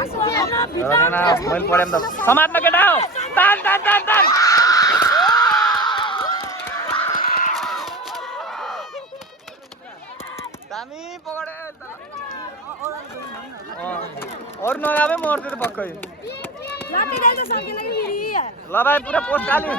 मैले पढेँ त समात्न केटा हो तान तान तान तान दामी पकडे अरू नगावे मर्छु त पक्कै ल भाइ पुरा पोस्ट खाली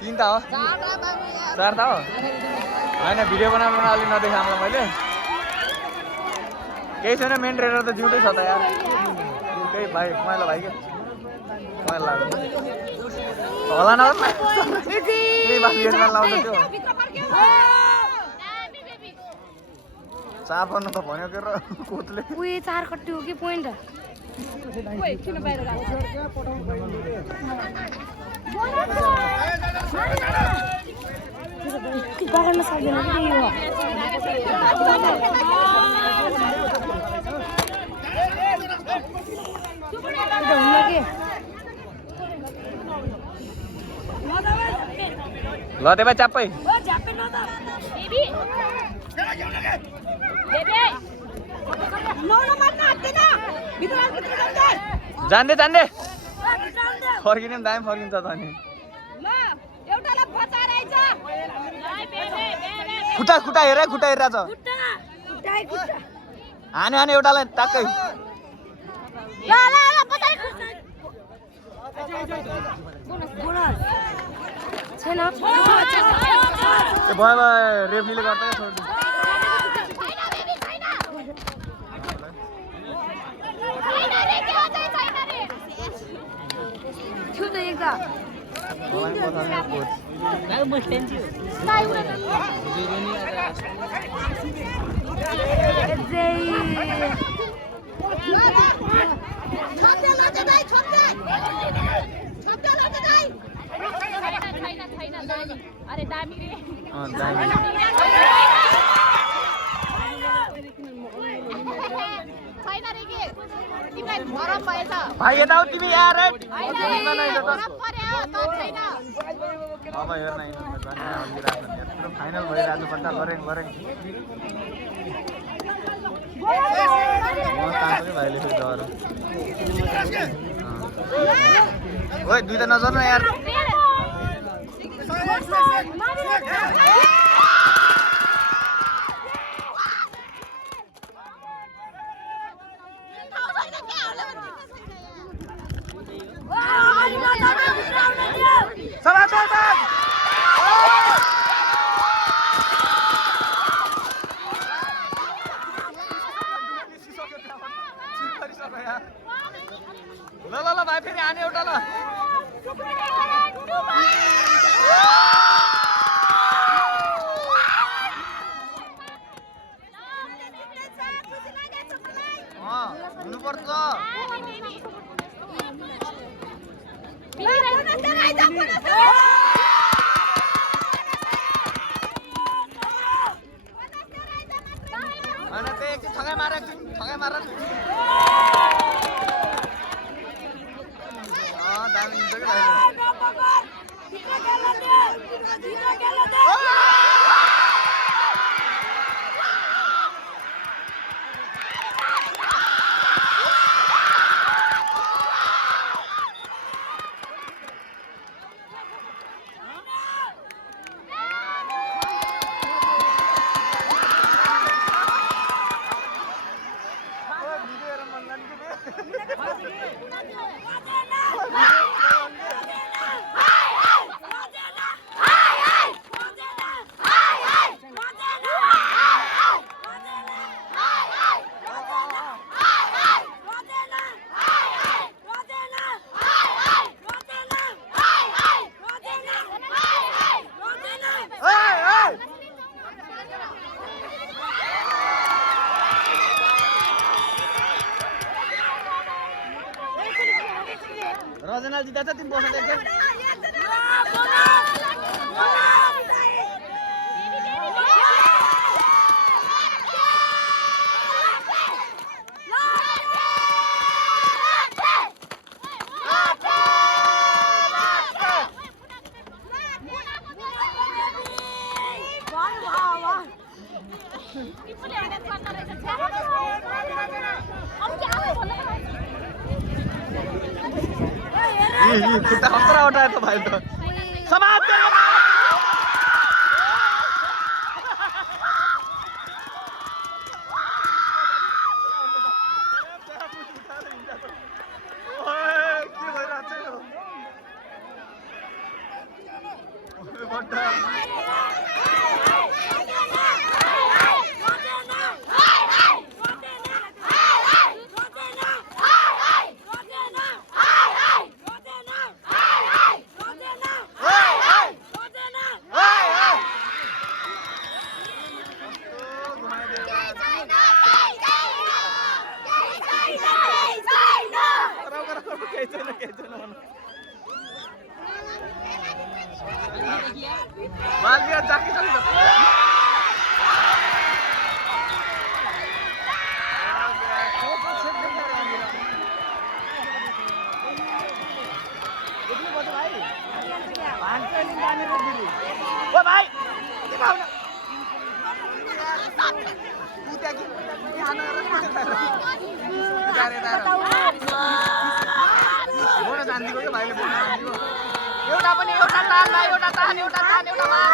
तीनटा हो चारटा हो होइन भिडियो बनाउनु अलि नदेखाउँला मैले केही छैन मेन ट्रेनर त जिउँदै छ त यार केही भाइ मैला भाइ के मैला लाग्यो होला न केही बाफिएरमा लाउँछ त्यो चार पर्नु त भन्यो के र कोचले उयो चार कट्टी हो कि पोइन्ट किन बाहिर पकाउन सक्दैन कि यो ल दे भाइ चाप्पै जान्दै जान्दै फर्किने पनि दामी फर्किन्छ त अनि खुट्टा खुट्टा हेर खुट्टा हेरिरहेछ हाने हाने एउटालाई टाक्कै छैन भयो रेफ्रीले गर्दा छोड्नु अरे दामी रे भाइ यता आऊ तिमी यार अब हेर्न फाइनल भइरहेको पट्टा गरेँ भाइले डर ओ दुईटा नजर न यार ल ल भाइ फेरि हाने एउटा ल हुनुपर्छ ठगाइ मार दामी हुन्छ कि फाइनल जितेछ तिमी बस्न देख्छौ खुट्टा खतरा उठायो त भाइ त समाज बालबिया जाकी सक्छ एउटा पनि एउटा तान भाइ एउटा तान एउटा मार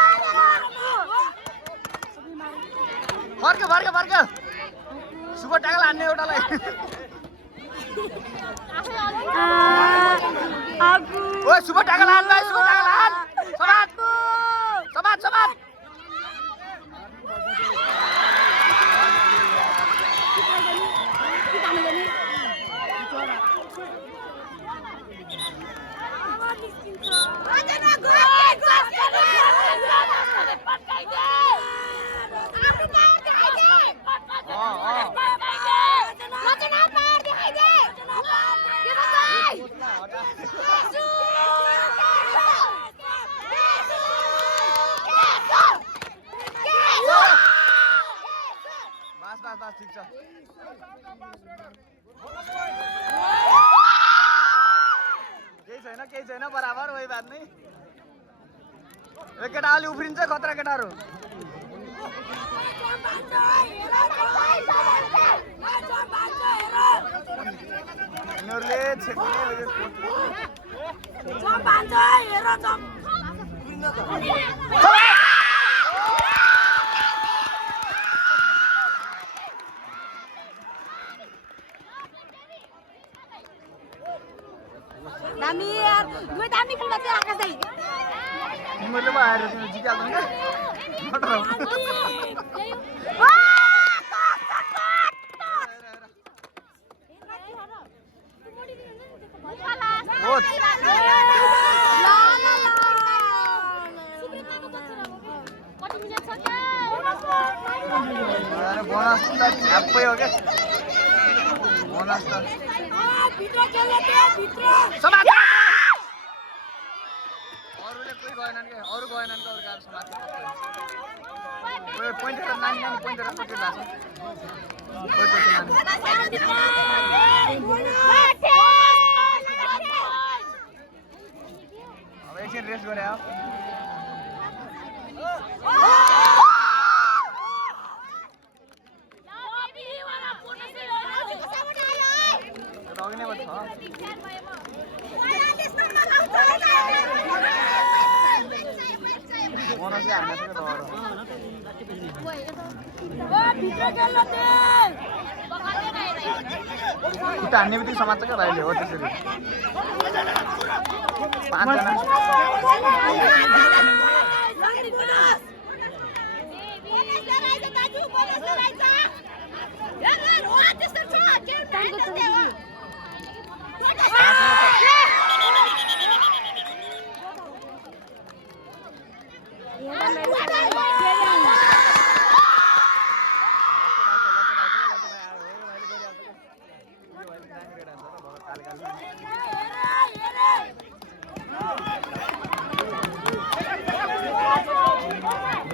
फर्क्यो सुपर टाकल हान्ने एउटालाई ओ सुपर टाकल हान भाइ सुपर टाकल हान समाज बस ठीक छ केही छैन बराबर वही बात नै एक केटा अलि उफ्रिन्छ खतरा केटाहरू यिनीहरूले दामी यार gue दामी खेल बच्चे आकाश दाई तिमीले पो आएर तिमी जित्याल्छौ नि बोनस त झ्याप्पै हो के बोनस त अरूले कोही गएनन् के अरू गएनन् अरू गाह्रो समाज पोइन्ट नानी पोइन्ट पट्टि लाग्छ अब एकछिन रेस्ट गरे अघि नै छ बोनस चाहिँ हान्न सक्यो खुट्टा हान्ने बित्तिकै समात्छ क्या भाइले हो त्यसरी 5 जना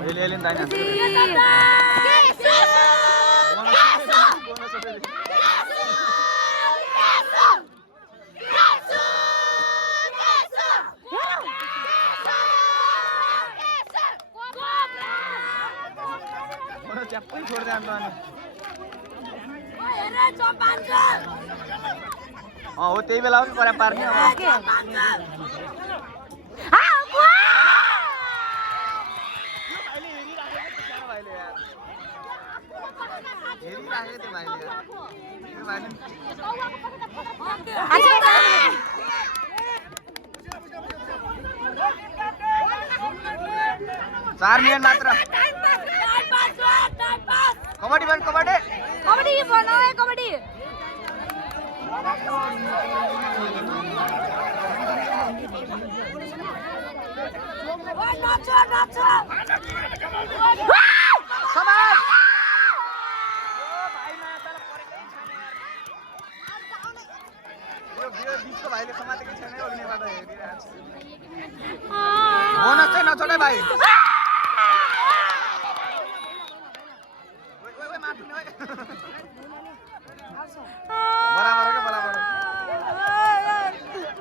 एलियन दाइन हान्छ च्याप्पै छोड्दै अन्त अनि हो त्यही बेला हो कि परा पार्ने हेरिराखेको थियो भाइले 4 मिनट मात्र कबड्डी बन कबड्डी कबड्डी बनाओ कबड्डी समाज यो बिचको भाइले समातेकै छैन अग्निबाट हेरिरहेको छ बोनस चाहिँ नछोडे भाइ बराबर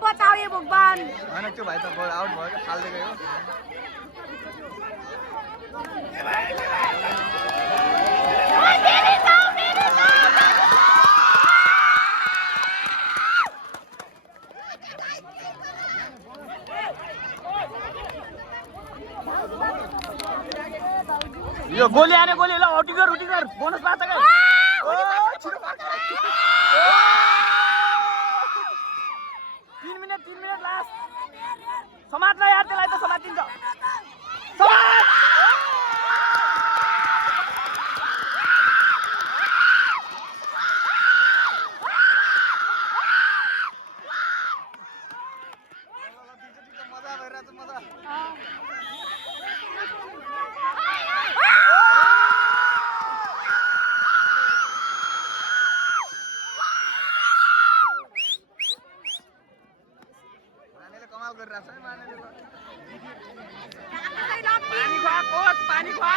बचाओ ये भगवान होइन त्यो भाइ त आउट भयो क्या फाल्दै गयो यो गोली आने गोली ल उठी कर बोनस पाछ के छिटो पाछ 3 मिनट लास्ट समाज ल यार त्यसलाई त समातिन्छ समाज मजा भइरहेछ मजा पानी खुवा कोच पानी खुवा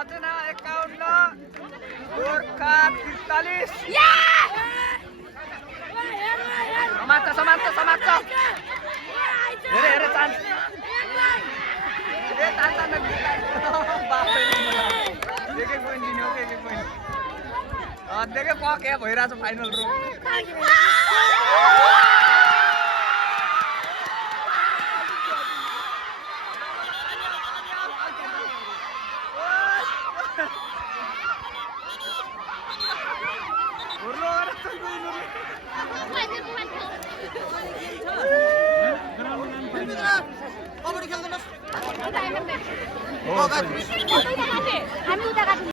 रचना 51 गोर्खा 43 समाप्त हेरे चान्स एक पोइन्ट दिने हो एक पोइन्ट देखे पक या भइरहेछ फाइनल रो कबड्डी खेल्दैनस्